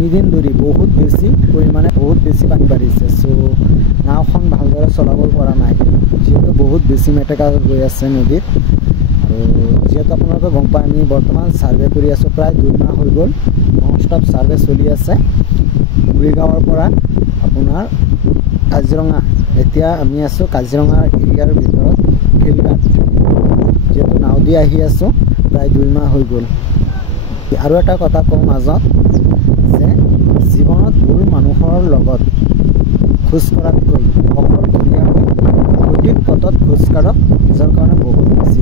তিনিদিন ধৰি বহুত বেছি পৰিমাণে বহুত বেছি পানী বাঢ়িছে। চ' নাওখন ভালদৰে চলাব পৰা নাই, যিহেতু বহুত বেছি মেটেকা গৈ আছে নদীত। আৰু যিহেতু আপোনালোকে গম পায়, আমি বৰ্তমান ছাৰ্ভে কৰি আছোঁ, প্ৰায় 2 মাহ হৈ গ'ল নন ষ্টপ ছাৰ্ভে চলি আছে মৰিগাঁৱৰ পৰা আপোনাৰ কাজিৰঙা। এতিয়া আমি আছোঁ কাজিৰঙা এৰিয়াৰ ভিতৰত শিলঘাট, যিহেতু নাও দি আহি আছোঁ প্ৰায় 2 মাহ হৈ গ'ল। আৰু এটা কথা কওঁ মাজত, যে জীৱনত ভুল মানুহৰ লগত খোজ কঢ়াতকৈ অকল ধুনীয়াকৈ সঠিক পথত খোজ কাঢ়ক, নিজৰ কাৰণে বহুত বেছি